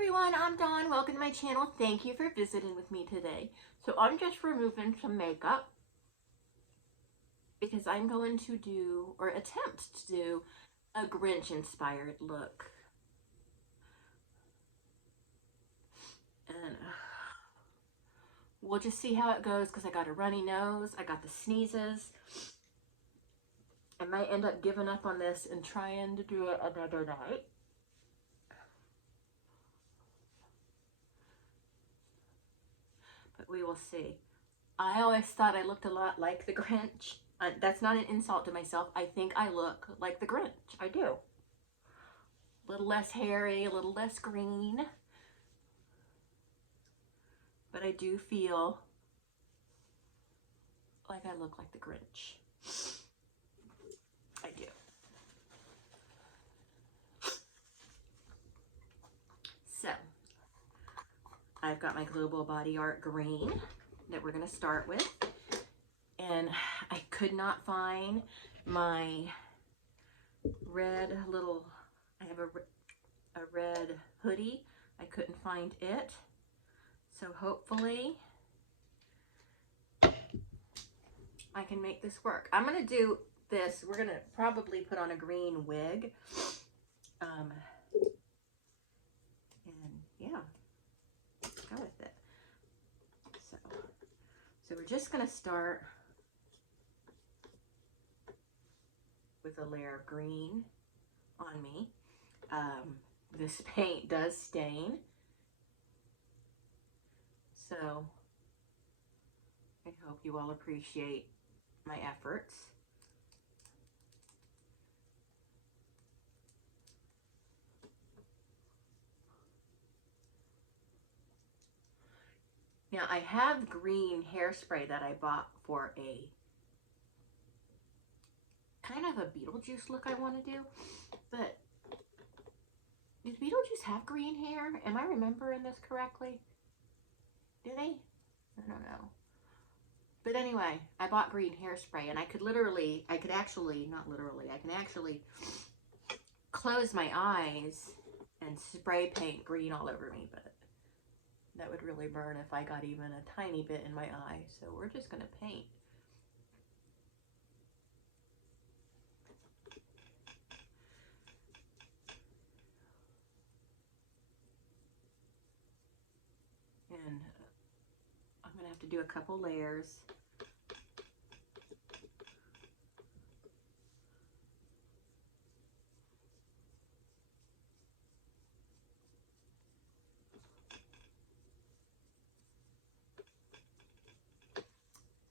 everyone, I'm Dawn. Welcome to my channel. Thank you for visiting with me today. So I'm just removing some makeup because I'm going to do, or attempt to do, a Grinch inspired look. And we'll just see how it goes because I got a runny nose, I got the sneezes. I might end up giving up on this and trying to do it another night. But we will see. I always thought I looked a lot like the Grinch. That's not an insult to myself. I think I look like the Grinch. I do. A little less hairy, a little less green. But I do feel like I look like the Grinch. I do. So, I've got my Global Body Art green that we're going to start with. And I could not find my red little, I have a red hoodie. I couldn't find it. So hopefully I can make this work. I'm going to do this. We're going to probably put on a green wig. And yeah, go with it. So we're just going to start with a layer of green on me. This paint does stain. So I hope you all appreciate my efforts. Now I have green hairspray that I bought for a kind of a Beetlejuice look I want to do, but does Beetlejuice have green hair? Am I remembering this correctly? Do they? I don't know. But anyway, I bought green hairspray and I can actually close my eyes and spray paint green all over me, but that would really burn if I got even a tiny bit in my eye. So we're just going to paint. And I'm going to have to do a couple layers.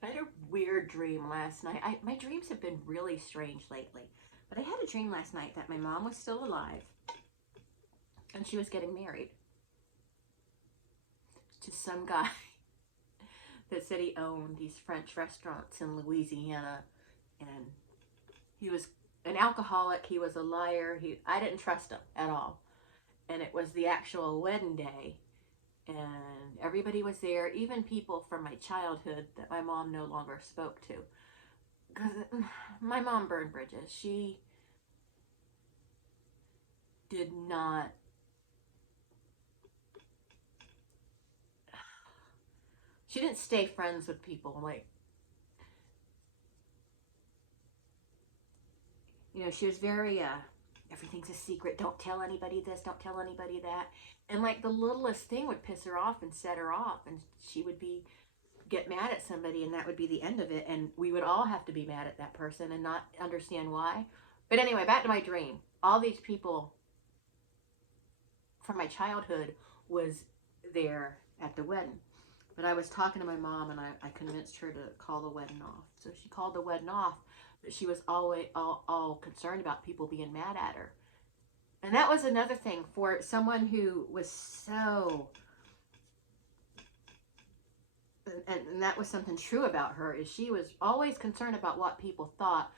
I had a weird dream last night. My dreams have been really strange lately. But I had a dream last night that my mom was still alive and she was getting married to some guy that said he owned these French restaurants in Louisiana, and he was an alcoholic, he was a liar, I didn't trust him at all. And it was the actual wedding day, and everybody was there, even people from my childhood that my mom no longer spoke to. Because my mom burned bridges. She did not she didn't stay friends with people. Like, you know, she was very everything's a secret, don't tell anybody this, don't tell anybody that. And like the littlest thing would piss her off and set her off, and she would get mad at somebody, and that would be the end of it, and we would all have to be mad at that person and not understand why. But anyway, back to my dream. All these people from my childhood was there at the wedding. But I was talking to my mom, and I convinced her to call the wedding off. So she called the wedding off, but she was always all concerned about people being mad at her. And that was another thing for someone who was so, and that was something true about her, is she was always concerned about what people thought,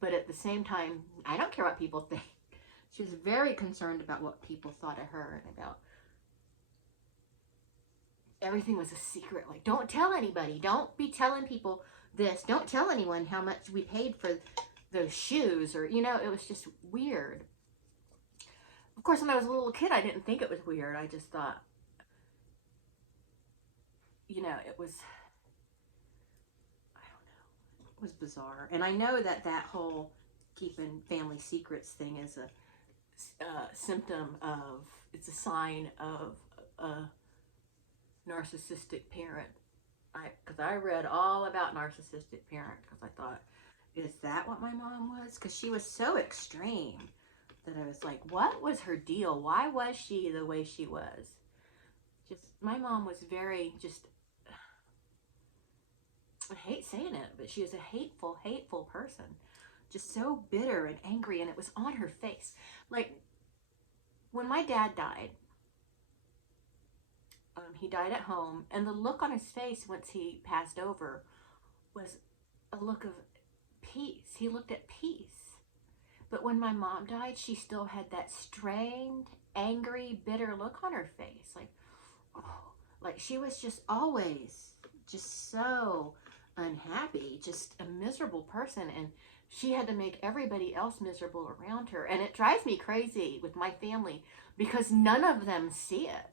but at the same time, I don't care what people think. She was very concerned about what people thought of her, and about everything was a secret. Like, don't tell anybody. Don't be telling people this. Don't tell anyone how much we paid for those shoes, or, you know, it was just weird. Of course, when I was a little kid, I didn't think it was weird. I just thought, you know, it was, I don't know, it was bizarre. And I know that that whole keeping family secrets thing is a symptom of, it's a sign of a narcissistic parent. Because I read all about narcissistic parent, because I thought, is that what my mom was? Because she was so extreme that I was like, what was her deal? Why was she the way she was? Just, my mom was very, just, I hate saying it, but she was a hateful, hateful person. Just so bitter and angry, and it was on her face. Like, when my dad died, he died at home, and the look on his face once he passed over was a look of peace. He looked at peace. But when my mom died, she still had that strained, angry, bitter look on her face. Like, oh, like she was just always just so unhappy, just a miserable person. And she had to make everybody else miserable around her. And it drives me crazy with my family because none of them see it.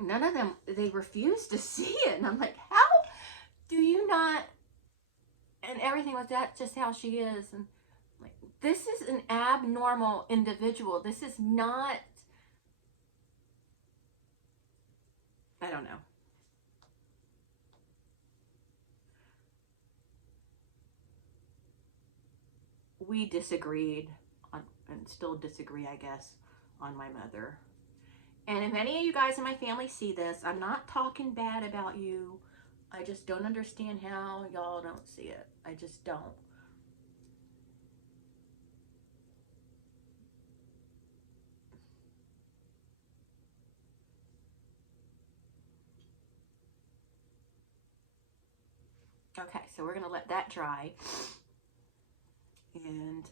None of them, they refuse to see it. And I'm like, how do you not? And everything was that just how she is. And like, this is an abnormal individual. This is not, I don't know. We disagreed on, and still disagree, I guess, on my mother. And if any of you guys in my family see this, I'm not talking bad about you. I just don't understand how y'all don't see it. I just don't. Okay, so we're going to let that dry. And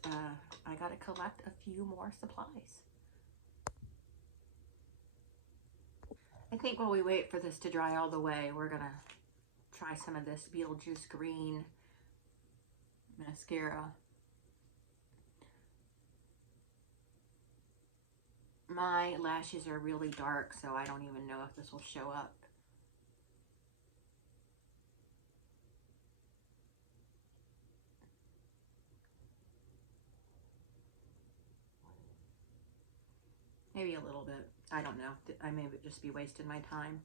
I got to collect a few more supplies. I think while we wait for this to dry all the way, we're going to try some of this Beetlejuice Green mascara. My lashes are really dark, so I don't even know if this will show up. Maybe a little bit. I don't know. I may just be wasting my time.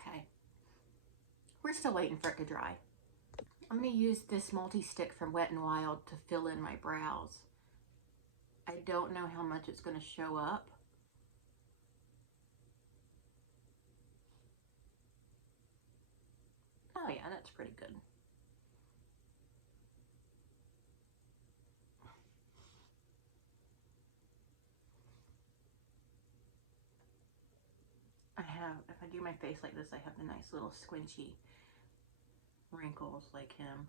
Okay. We're still waiting for it to dry. I'm going to use this multi-stick from Wet n Wild to fill in my brows. I don't know how much it's going to show up. Oh yeah, that's pretty good. I have, if I do my face like this, I have the nice little squinchy wrinkles like him.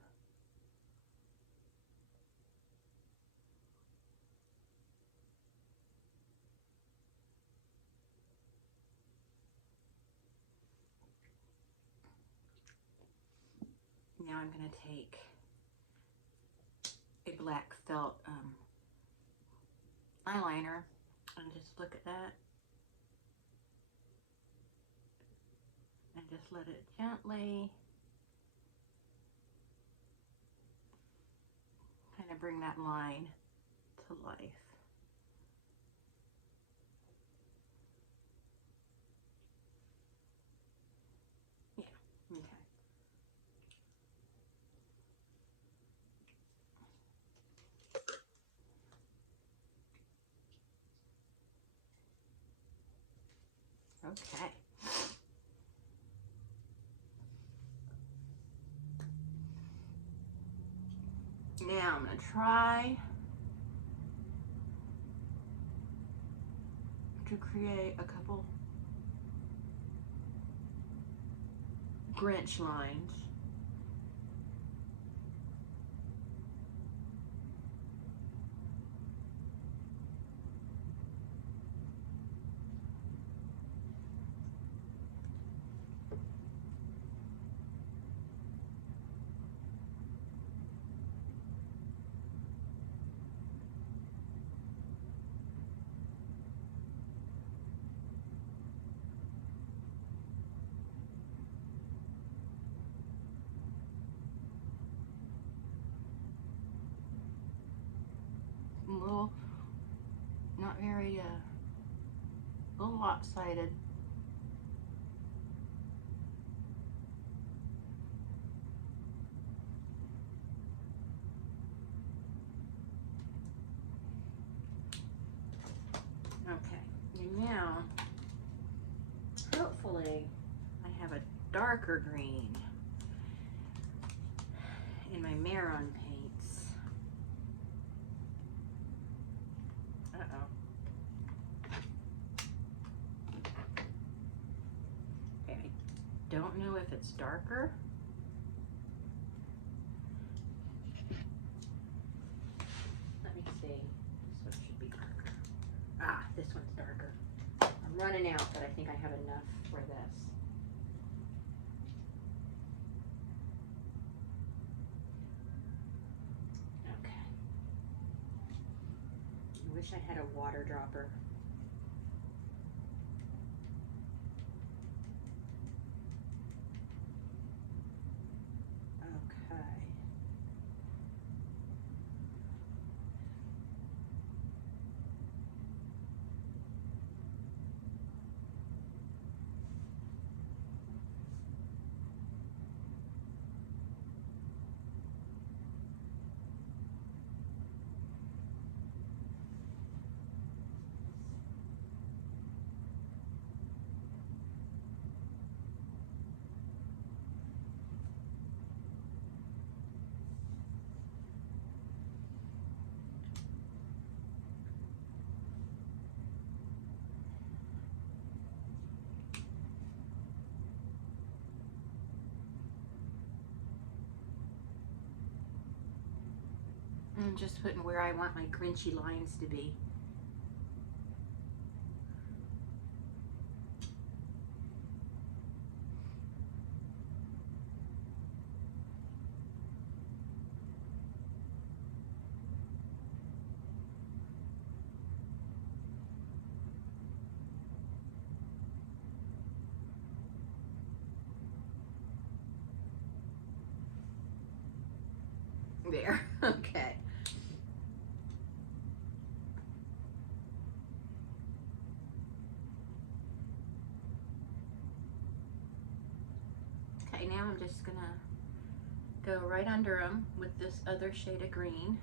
Now I'm going to take a black felt eyeliner and just look at that and just let it gently kind of bring that line to life. Yeah, okay. Okay. Now I'm going to try to create a couple Grinch lines. not very, a little lopsided. Okay, and now, hopefully, I have a darker green in my Mehron paints. Okay, I don't know if it's darker. Let me see. This one should be darker. Ah, this one's darker. I'm running out, but I think I have enough for this. Okay. I wish I had a water dropper. Okay. I'm just putting where I want my Grinchy lines to be. There, okay. Okay, now I'm just gonna go right under them with this other shade of green.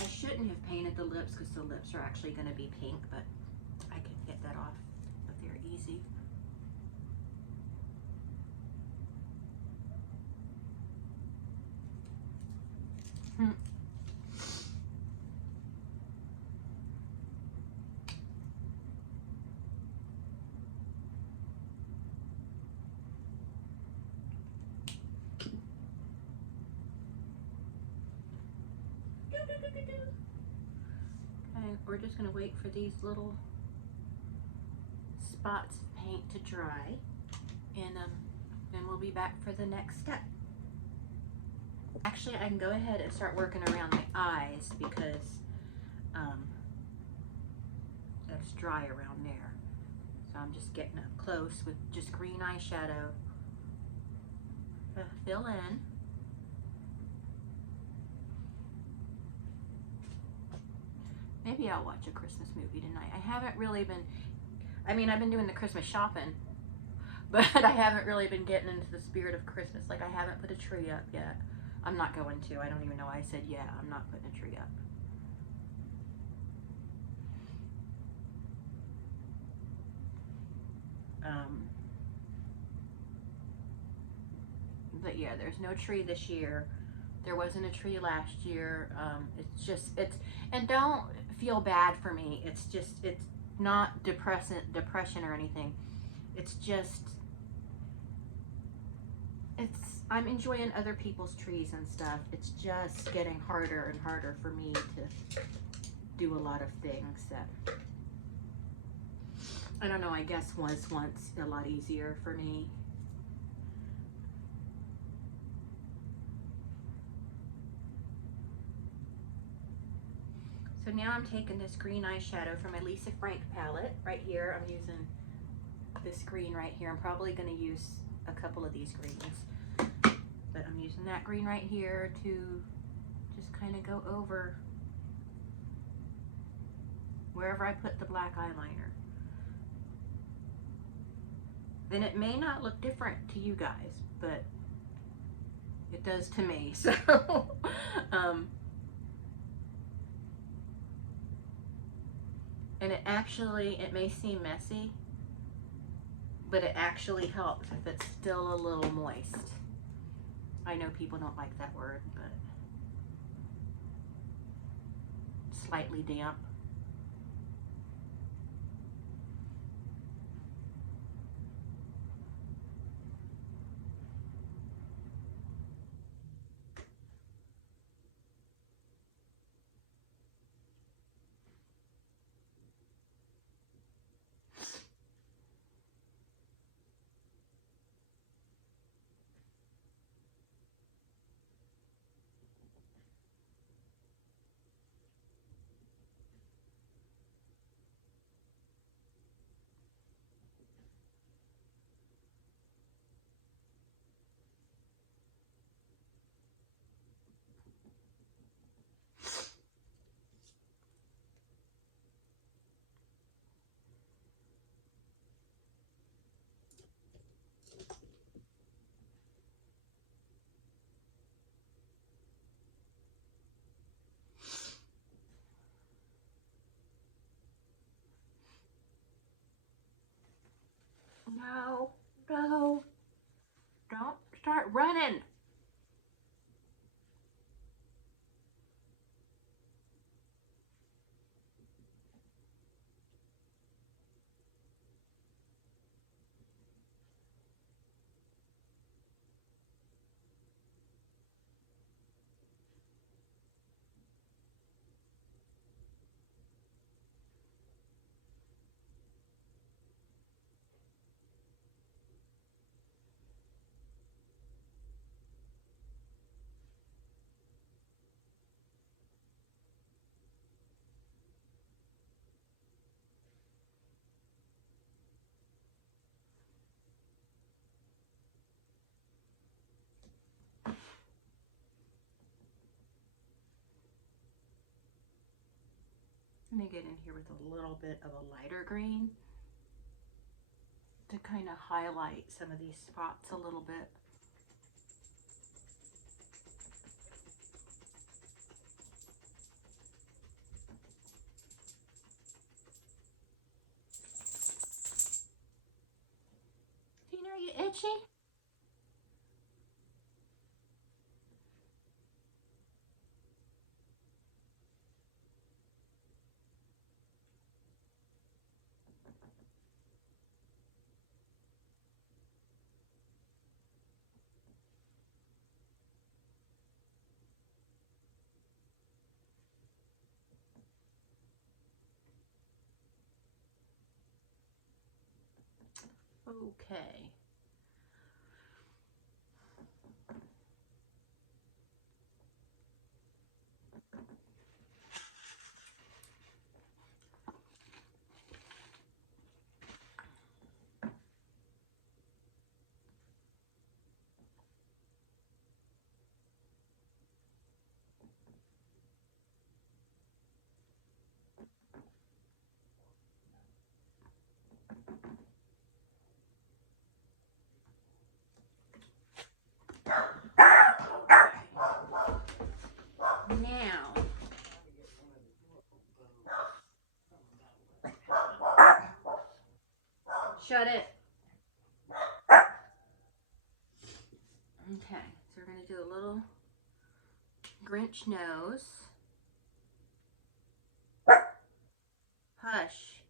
I shouldn't have painted the lips because the lips are actually going to be pink, but I can get that off, but they're easy. Okay, we're just going to wait for these little spots of paint to dry, and then we'll be back for the next step. Actually, I can go ahead and start working around my eyes because that's dry around there. So I'm just getting up close with just green eyeshadow to fill in. Maybe I'll watch a Christmas movie tonight. I haven't really been, I mean, I've been doing the Christmas shopping, but I haven't really been getting into the spirit of Christmas. Like, I haven't put a tree up yet. I'm not going to. I don't even know why I said yeah. I'm not putting a tree up. Um, but yeah, there's no tree this year. There wasn't a tree last year. And don't feel bad for me. It's not depression or anything. It's just, I'm enjoying other people's trees and stuff. It's just getting harder and harder for me to do a lot of things that, I don't know, I guess was once a lot easier for me. So now I'm taking this green eyeshadow from my Lisa Frank palette right here. I'm using this green right here. I'm probably going to use a couple of these greens, but I'm using that green right here to just kind of go over wherever I put the black eyeliner. And it may not look different to you guys, but it does to me. So and it may seem messy, but it actually helps if it's still a little moist. I know people don't like that word, but slightly damp. No, no, don't start running. Let me get in here with a little bit of a lighter green to kind of highlight some of these spots a little bit. Tina, are you itchy? Okay. Now, shut it. Okay, so we're going to do a little Grinch nose. Hush.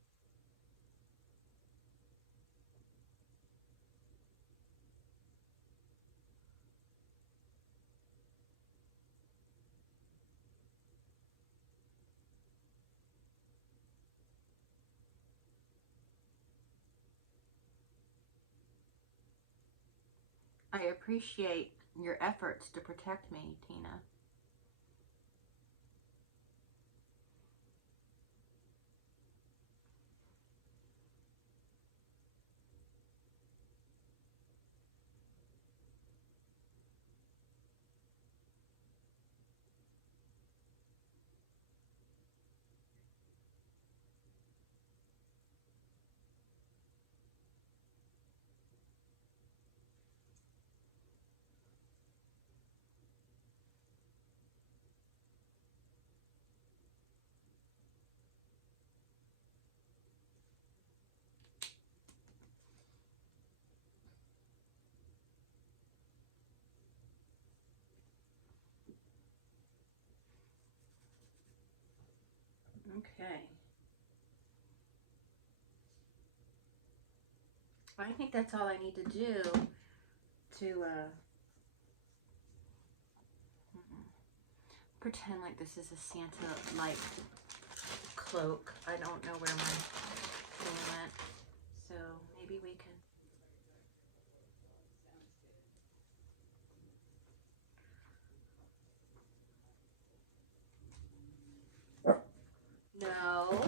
I appreciate your efforts to protect me, Tina. Okay. I think that's all I need to do to pretend like this is a Santa-like cloak. I don't know where my thing went, so maybe we can. No.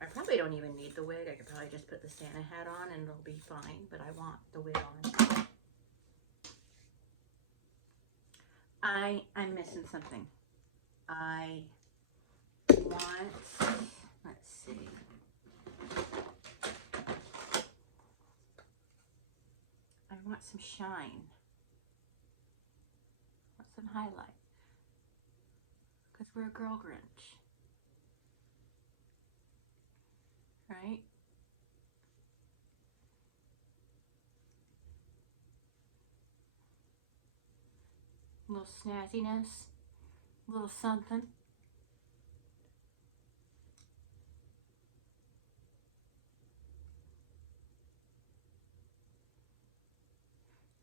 I probably don't even need the wig. I could probably just put the Santa hat on and it'll be fine, but I want the wig on. I'm missing something. I want, let's see. I want some shine. I want some highlight. Because we're a girl Grinch. Right? A little snazziness. A little something.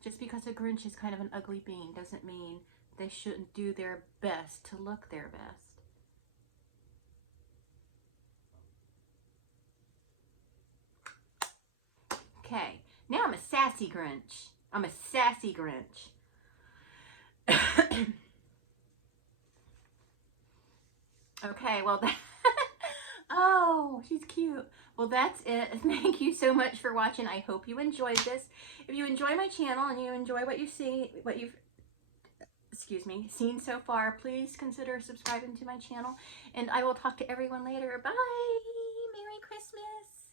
Just because a Grinch is kind of an ugly being doesn't mean they shouldn't do their best to look their best. Okay, now I'm a sassy Grinch. I'm a sassy Grinch. Okay, well, oh, she's cute. Well, that's it. Thank you so much for watching. I hope you enjoyed this. If you enjoy my channel and you enjoy what you've seen so far, please consider subscribing to my channel. And I will talk to everyone later. Bye. Merry Christmas.